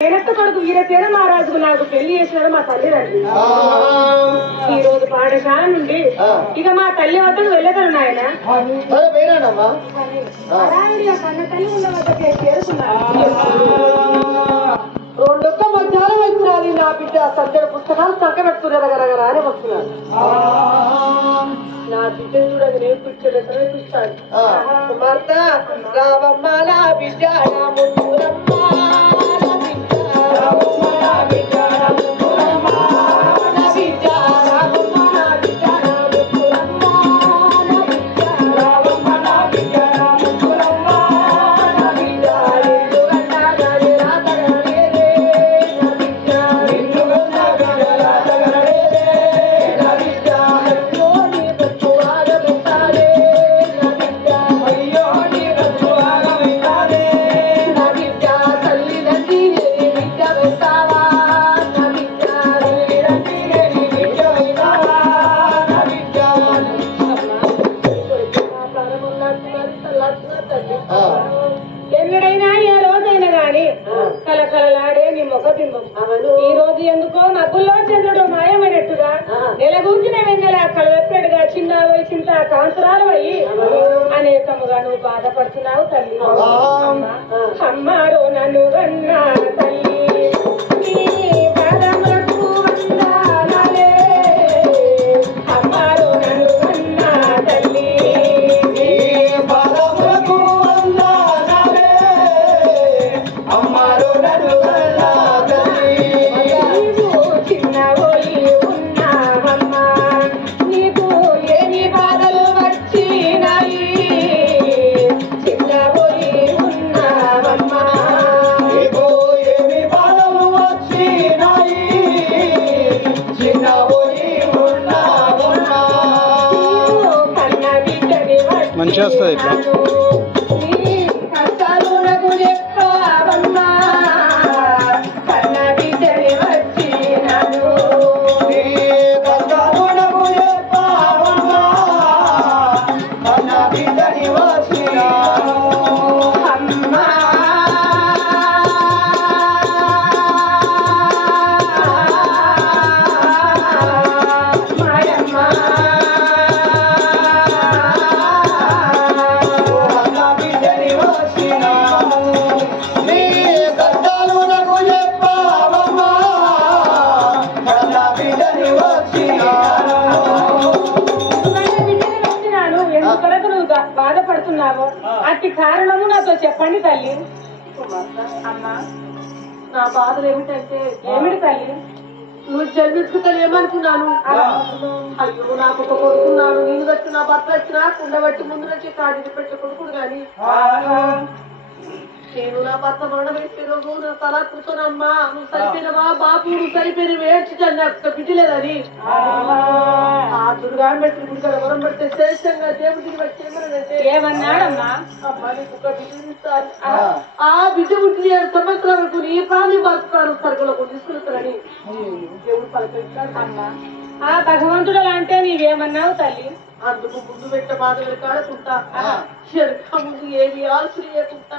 నేనెత్త కొడుకు వీరసేన మహారాజుకు నాకు పెళ్లి చేసినాడు మా తల్లిదండ్రి. ఈ రోజు పాఠశాల నుండి ఇక మా తల్లి వద్దకు వెళ్ళగలను నాయన. కన్న తల్లి ఉన్న వద్దకే చేరుకున్నాను. రెండొక్క మధ్యాహ్నం వచ్చినది నా బిడ్డ సజ్జల పుస్తకాలు చక్కబెట్టుకునేదగరగరా అని వస్తున్నాను. నా బిడ్డ చూడగా నేర్పించేటట్టు నేర్పిస్తాను. భర్త రావమ్మ నా బిడ్డ నా ముద్దురమ్మ ఎన్నడైనా ఏ రోజైనా గాని కలకలలాడే నీ ముఖబింబం ఈ రోజు ఎందుకో మబ్బుల్లో చంద్రుడు మాయమైనట్టుగా నెలగూర్చిన వెన్నెల కళ్ళెప్పటిగా చిన్న వయసింత కాంతురాలు అయ్యి అనేకముగా నువ్వు బాధపడుతున్నావు తల్లి. అమ్మారో నన్ను కన్నా తల్లి మంచిగా వస్తుంది ఇట్లా. బాధపడుతున్నావో అట్టి కారణము నాతో చెప్పండి తల్లి. అమ్మా నా బాధలు ఏమిటంటే ఏమిటి తల్లి? నువ్వు జన్మించుకుంటాను ఏమనుకున్నాను. అయ్యో నాకు ఒక కొడుకున్నాడు. నేను వచ్చి నా భర్త వచ్చినా కుండబట్టి ముందు నుంచి కాడి పెట్టే కొడుకుడు గాని నేను నా భర్త మరణం వేసే రోజు నా తల కూర్చోనమ్మా నువ్వు సరిపోయినవా బాబు నువ్వు సరిపోయిన వేడ్చుతాను నాకు బిడ్డలేదని ఆ దుర్గా పెట్టి గుడికాడ వరం పెడితే శ్రేష్టంగా దేవుడికి వచ్చేమనంటే ఏమన్నాడమ్మా? అమ్మా నీకు ఒక బిడ్డని ఇస్తాను. ఆ బిడ్డ పుట్టి 7 సంవత్సరాలకు నీ ప్రాణి బతుకాడు సరుకులకు తీసుకెళ్తారని దేవుడు పలకరించాడు. అమ్మా ఆ భగవంతుడు అంటే నీవేమన్నావు తల్లి? అందుకు ముందు పెట్ట బాధలు కాడకుంటా శరీరం ముందు ఏమి ఆలోచన చేయకుండా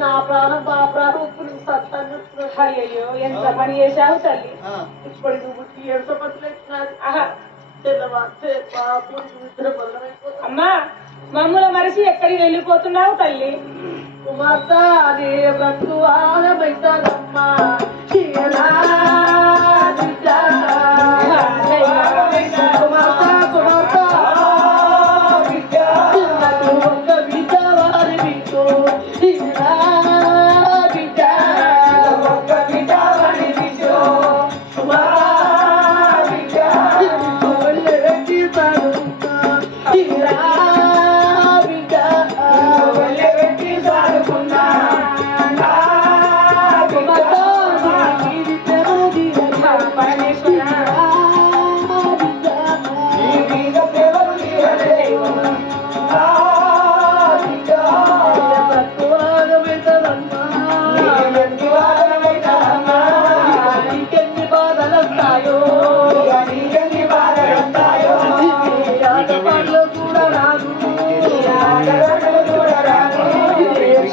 నా ప్రాణం మా ప్రాణం ఇప్పుడు సత్తాన్ని. అయ్యో ఎంత పని చేశావు తల్లి. ఇప్పుడు నువ్వు 7 సంవత్సరాలు ఇచ్చినారు తెల్లవారు బాబు నిద్ర బలమైపోతుంది. అమ్మా మమ్ముల మరిచి ఎక్కడికి వెళ్ళిపోతున్నావు తల్లి? కుమార్తె అదే బ్రతుకు ఆలమైతాదమ్మా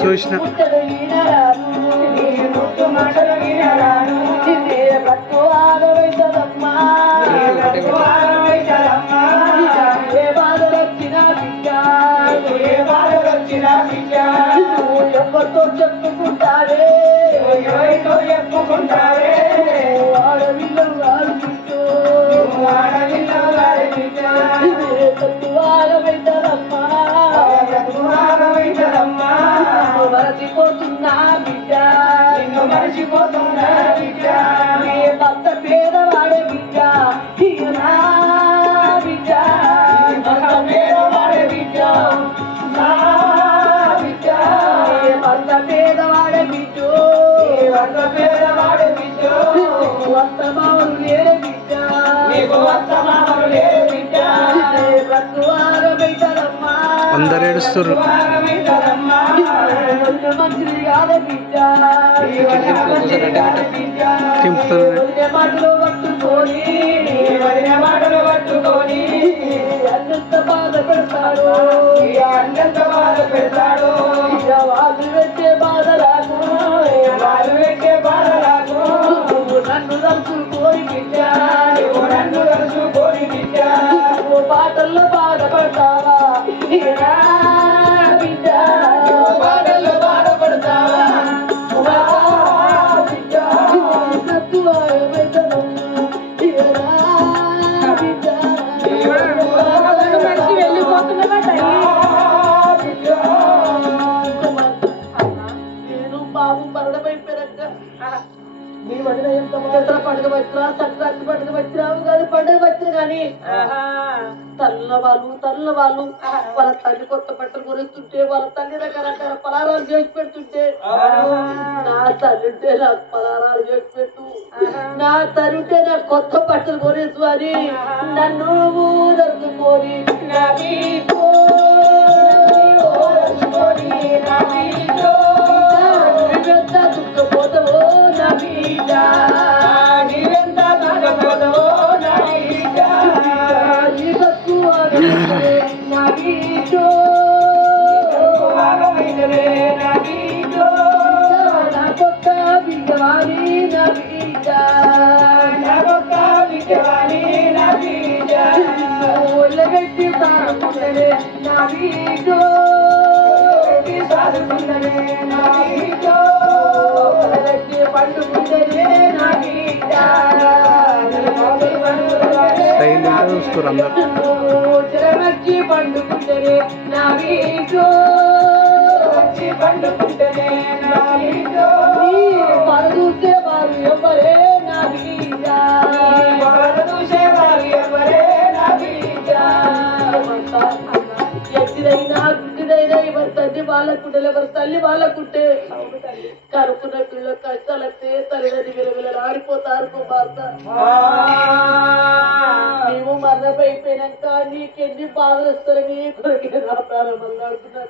చూసిన ఎవరితో చెప్పుకుంటారే ఆడవిల్లు మరచిపోతున్నా బిడ్డ నీ భర్త పేదవాడే బిడ్డ బిడ్డ పేదవాడే బిడ్డ భర్త పేదవాడే బిడ్డు వర్తమానం లేరు బిడ్డ అందరు ఏడుస్తుర్రు. మంత్రి కాదే బిడ్డ మాటలు పట్టుకొని అన్నంత బాధ పెడతాడు వాళ్ళు పెట్టే బాధ రాకు నన్ను తలుచుకోని బిడ్డ పాటల్లో బాధపడతావా బిడ్డ పాటల్లో బాధపడతావా వెళ్ళిపోతున్నా నేను బాబు మరణమైపోయాక నీ వదిన ఎంత పండుగ వచ్చినా సంక్రాంతి పండుగ వచ్చినావు కానీ పండుగ వచ్చిన కానీ తల్ల వాళ్ళు వాళ్ళ తల్లి కొత్త బట్టలు కొనిస్తుంటే వాళ్ళ తల్లి రకరకాల పలారాలు చేసి పెడుతుంటే నా తల్లి ఉంటే నాకు పలారాలు చేసి పెట్టు నా తల్లి ఉంటే నాకు కొత్త బట్టలు కొనేసు అని నన్ను దొరుకుకొని దుఃఖపోతావో నా బిడ్డ ఒళ్ళగట్టి సాగుతుందనే నా వీటో పండుకుంటేనే నా వీట చూస్తున్నారు అందరు. చిరమచ్చి పండుకుంటేనే నా వీటో పండుకుంటేనే నా వీటో చూసే వారు ఎవరే నా వీట చూసే వారు ఎవరే నా వీట ఎట్టిదైనా గుడ్డిదైనా ఎవరి తల్లి వాళ్ళకుంటే ఎవరి తల్లి వాళ్ళకుంటే కరుకున్న పిల్ల కష్టాలైతే తల్లిదండ్రి విలువలాడిపోతారు భర్త నీవు మరణమైపోయినాక నీకెన్ని బాధలు వస్తారని కొరకే నా ప్రారంభంలో అడుగుతున్నా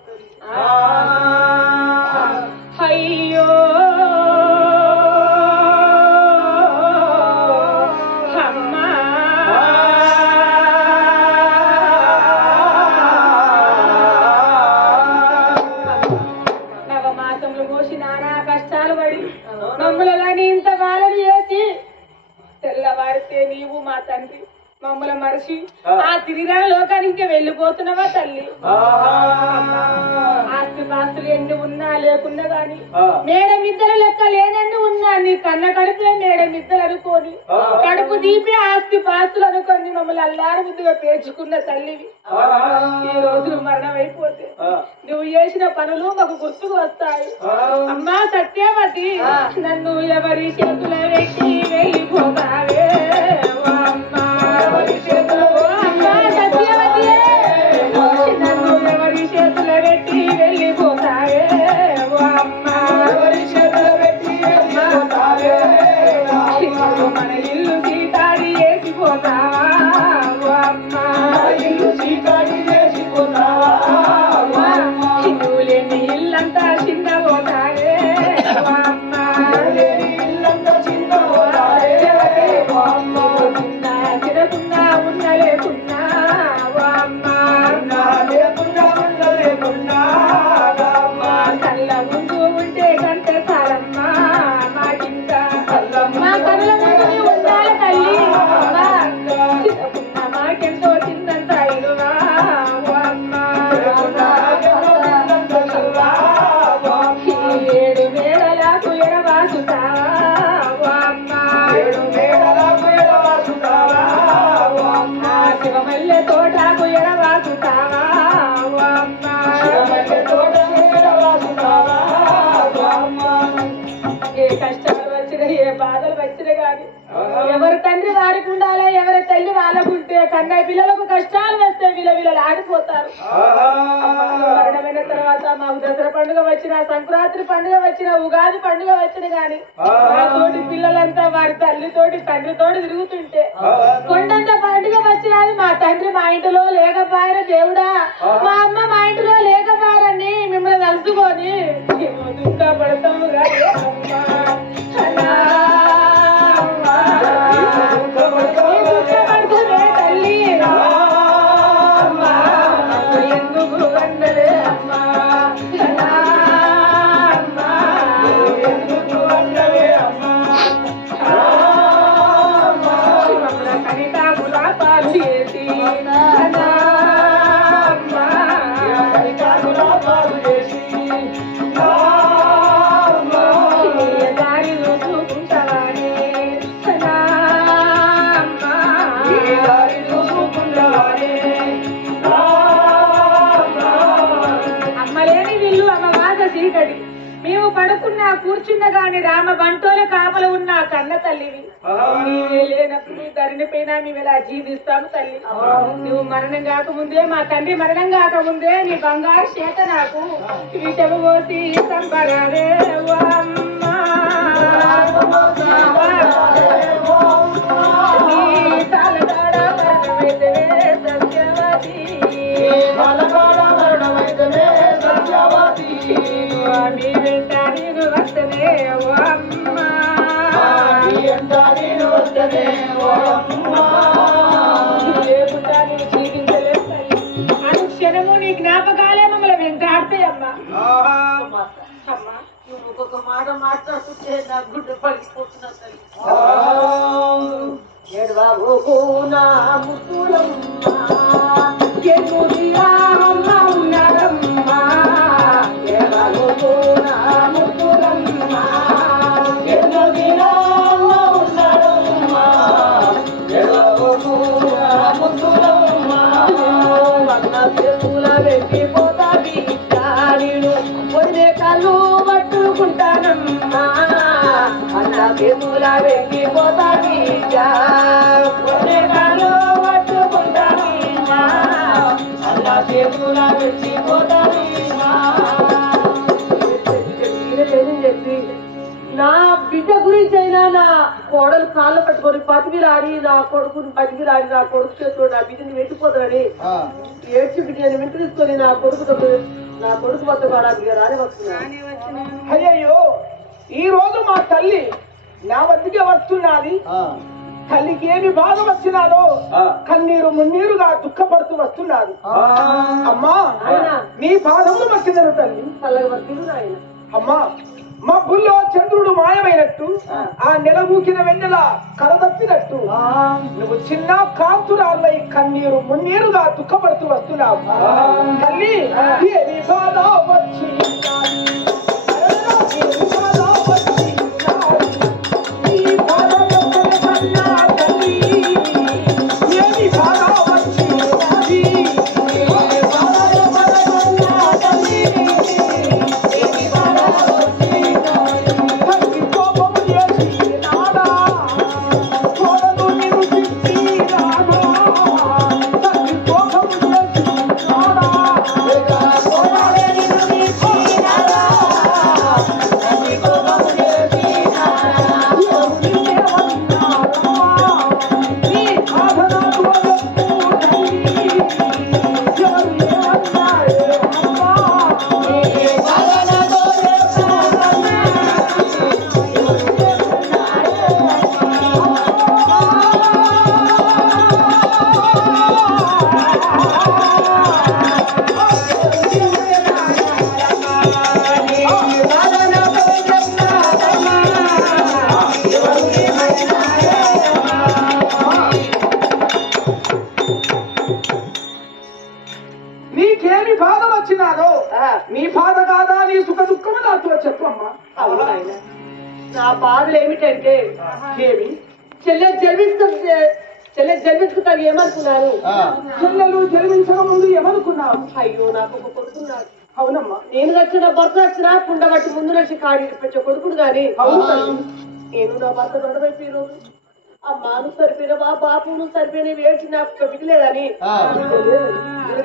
అయ్యో నవమాసంలో పోసి నానా కష్టాలు పడి మమ్మల్ని ఇంత బాధలు చేసి తెల్లవారితే నీవు మా తండ్రి మమ్మల్ని మరిచి ఆ తిరిగిన లోకానికి వెళ్ళిపోతున్నావా తల్లి? ఆస్తి పాస్తులు ఎన్ని ఉన్నా లేకున్నా గాని మేడమిద్దరు లెక్క లేనన్ని ఉన్నా నీ కన్న కడుపే మేడమిద్దరు అనుకోని కడుపు దీపే ఆస్తి పాస్తులు అనుకొని మమ్మల్ని అల్లారు ముద్దుగా పేర్చుకున్న తల్లివి ఈ రోజు మరణం అయిపోతే నువ్వు చేసిన పనులు మాకు గుర్తుకు వస్తాయి. అమ్మా సత్యవతి, నన్ను ఎవరి చేతుల పెట్టి వెళ్ళిపోతావే అమ్మా, సత్యవతి నన్ను ఎవరి చేతుల పెట్టి వెళ్ళిపోతావే అమ్మా, మన ఇల్లు సీతాడి వేసిపోతావా అమ్మా, నువ్వు లేని ఇల్లంతా చిన్నపోతావే అమ్మా, ఎడవాసుతావా ఓ అమ్మ శివమల్లె తోటకు ఎడవాసుతావా ఓ అమ్మ ఏ కష్టాలు వచ్చినా ఏ బాధలు వచ్చినా గాని ఎవరి తండ్రి వారికి ఉండాలి, ఎవరి తల్లి వాళ్ళకుంటే కన్నా పిల్లలకు కష్టాలు వస్తే విలవిలలు ఆడిపోతారు. మరణమైన తర్వాత మాకు దసరా పండుగ వచ్చిన, సంక్రాంతి పండుగ వచ్చిన, ఉగాది పండుగ వచ్చిన గాని మా తోటి పిల్లలంతా వారి తల్లితోటి తండ్రితోటి తిరుగుతుంటే కొండంత పండుగ వచ్చినది మా తండ్రి మా ఇంటిలో లేకపోయారు దేవుడా, మా అమ్మ మా ఇంటిలో లేకపోయారని మిమ్మల్ని తలుచుకొని దుఃఖ పడతాము కానీ తల్లి ఎందుకు అన్నదే అమ్మా కనితాములా పాలు చేసి మేము పడుకున్నా కూర్చున్నా గాని రామ బంటోల కాపలు ఉన్న కన్న తల్లివి. నీవే లేనప్పుడు ధరణి పైన మేము ఎలా జీవిస్తాము తల్లి. నువ్వు మరణం కాకముందే, మా తండ్రి మరణం కాకముందే నీ బంగారు చేత నాకు విషము పోసి సంబరాలే అనుక్షణము నీ జ్ఞాపకాలే మమ్మల్ని వెంటాడతాయమ్మా. నువ్వు ఒక్కొక్క మాట మాట్లాడుతుంటే నా గుడ్డ పడిపోతున్నా తల్లి. నా బిడ్డ గురించి అయినా నా కోడలు కాళ్ళు పట్టుకొని పతికిలాడి నా కొడుకుని పతికిలాడి నా కొడుకు చేతులు నా బిడ్డని వెంటిపోతాడని ఏడ్చి బిడ్డని వెంట తీసుకొని నా కొడుకు వద్ద కూడా రాని వస్తున్నాను. అయ్యయ్యో, ఈ రోజు మా తల్లి నా వద్దకే వస్తున్నది. తల్లికి ఏమి బాధ వచ్చినాదో కన్నీరు మున్నీరుగా దుఃఖపడుతూ వస్తున్నారు. అమ్మా, నీ పాదములు మట్టిదరు తల్లి. అమ్మా, మా బుల్లో చంద్రుడు మాయమైనట్టు, ఆ నెల ఊకిన వెన్నెల కలదప్పినట్టు నువ్వు చిన్న కాంతురాలై కన్నీరు మున్నీరుగా దుఃఖపడుతూ వస్తున్నావు. తల్లి, ఏమి బాధ వచ్చి నా బాధలు ఏమిటంటే ఏమి చెల్లె జన్మించుకుంటాను ఏమనుకున్నాను. చెల్లెలు జన్మించక ముందు ఏమనుకున్నావు? అయ్యో నాకు ఒక కొడుకున్నాడు. అవునమ్మా. నేను వచ్చిన భర్త వచ్చినా కుండబట్టి ముందు నుంచి కాడి పెంచే కొడుకుడు గాని నేను నా భర్త నడవైపోయి రోజు అమ్మాను సరిపోయినవా బాపును సరిపోయిన వేసి నాకు బిగిలేదని గుడి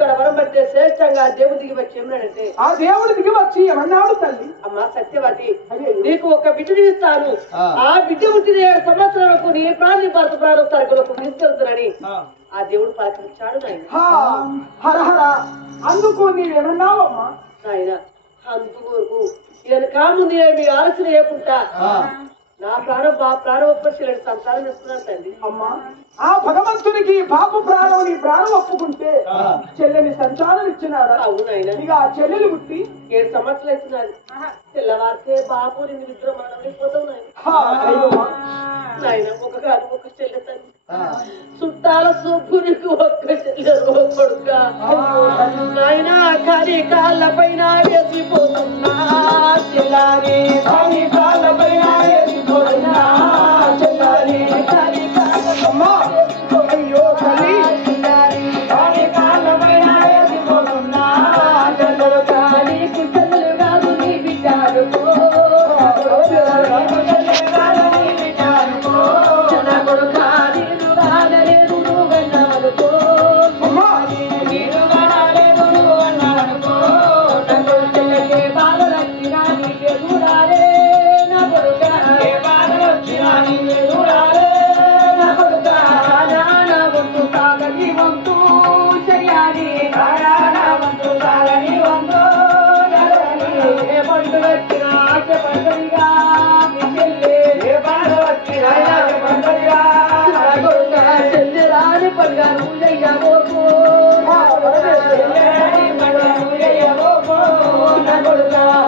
కాడ వరం పడితే శ్రేష్టంగా దేవుడు దిగి వచ్చి ఏమన్నాడంటే ఆ దేవుడు దిగి వచ్చి ఏమన్నాడు తల్లి? అమ్మా సత్యవతి నీకు ఒక బిడ్డని ఇస్తాను. ఆ బిడ్డ పుట్టిన 7 సంవత్సరాలకు నీ ప్రాణి భర్త ప్రాణం సరుకులకు తీసుకెళ్తానని ఆ దేవుడు పలకరించాడు నాయన. హరహర అందుకు నీవేమన్నావమ్మా? నాయన అందుకు ఈయన కాముంది ఏమి ఆలోచన చేయకుండా నా ప్రాణం ఒప్పలేని సంతానం ఇస్తున్నాను తండ్రి. అమ్మా ఆ భగవంతునికి పాప ప్రాణం నీ ప్రాణం ఒప్పుకుంటే చెల్లెని సంతానం ఇచ్చినారా? అవునైనా ఇక ఆ చెల్లెలు పుట్టి 7 సంవత్సరాలు ఇస్తున్నది. తెల్లవారితే బాబు నిన్ను నిద్ర మానమైపోతావు నాయన. ఒక చెల్లె తల్లి చుట్టాల సూపునికి ఒక్క చెల్లె కొడుక నాయన కానీ కాళ్ళ పైన వేసిపోతున్నా చెల్లారి కాళ్ళ పైన వేసిపోతున్నా చెల్లారి అమ్మా అయ్యో తల్లి కాళ్ళ పైన వేసిపోతున్నా చెల్లెలు కానీ చెల్లెలు కాదు నీ బిడ్డాడు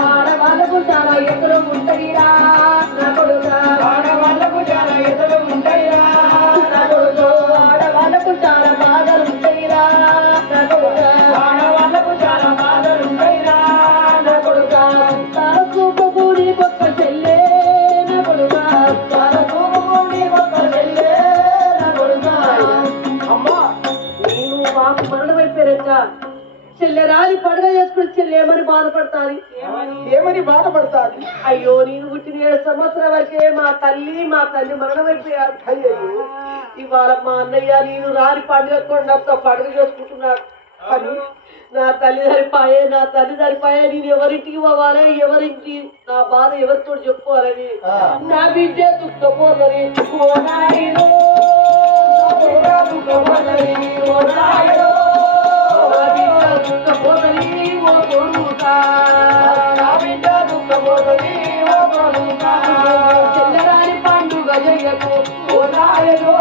ఆడవాళ్ళకు చాలా ఎదురు ఉంటాయిరా నా కొడుక ఆడవాళ్ళకు చాలా ఎదురు ఉంటాయిరా నా కొడుకు ఆడవాళ్ళకు చాలా బాధలు ఉంటాయిరా నా కొడుక ఆడవాళ్ళకు చాలా బాధలు ఉంటాయిరా నా కొడుక తరచూపు నీ పక్క చెల్లే నా కొడుక తరచూపు నీ పక్క చెల్లే నా కొడుక. అమ్మా నేను మాకు మరణమైపోయాక చెల్లెరాని పండుగ చేసుకుని చెల్లి ఏమని బాధపడతాది? అయ్యో నేను పుట్టిన 7 సంవత్సరాల వరకే మా తల్లి మరణమైపోయారు. అయ్యో ఇవాళ మా అన్నయ్య నేను రాని పండుగ కొండంతా పండుగ చేసుకుంటున్నాడు. అని నా తల్లి సరిపాయే నేను ఎవరింటికి పోవాలి, ఎవరింటి నా బాధ ఎవరితో చెప్పుకోవాలని నా బిడ్డ దుఃఖపోదని చెల్లరాని పండుగ జయకు ఓ నాయనో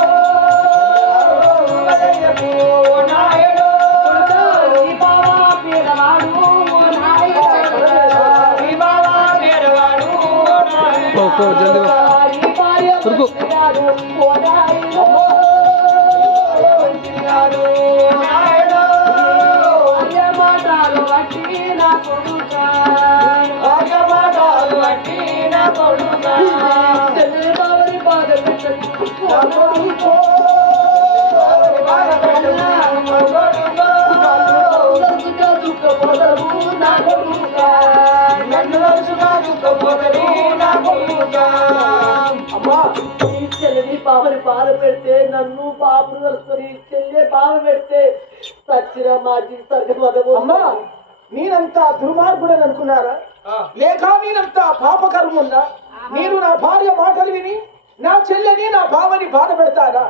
పేదవాడు ఓ మాటలు బట్టి నా కొడుక చెల్లె బాధ అమ్మా ఈ చెల్లిని బాబని బాధ పెడితే నన్ను బాబును కలుసుకొని చెల్లె బాధ పెడితే సచ్చిన మా జీవితానికి అమ్మా నేనంతా దుర్మార్గుడని అనుకున్నారా? లేక నేనంతా పాపకర్మ ఉందా? నేను నా భార్య మాటలు విని నా చెల్లెని నా బావని బాధ పెడతారా?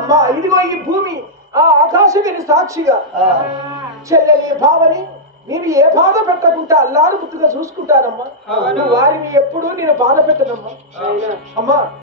అమ్మా ఇదిగో ఈ భూమి ఆ ఆకాశం విని సాక్షిగా చెల్లెని బావని నేను ఏ బాధ పెట్టకుండా అల్లారు ముద్దుగా చూసుకుంటానమ్మా. వారిని ఎప్పుడూ నేను బాధ పెట్టనమ్మా. అమ్మా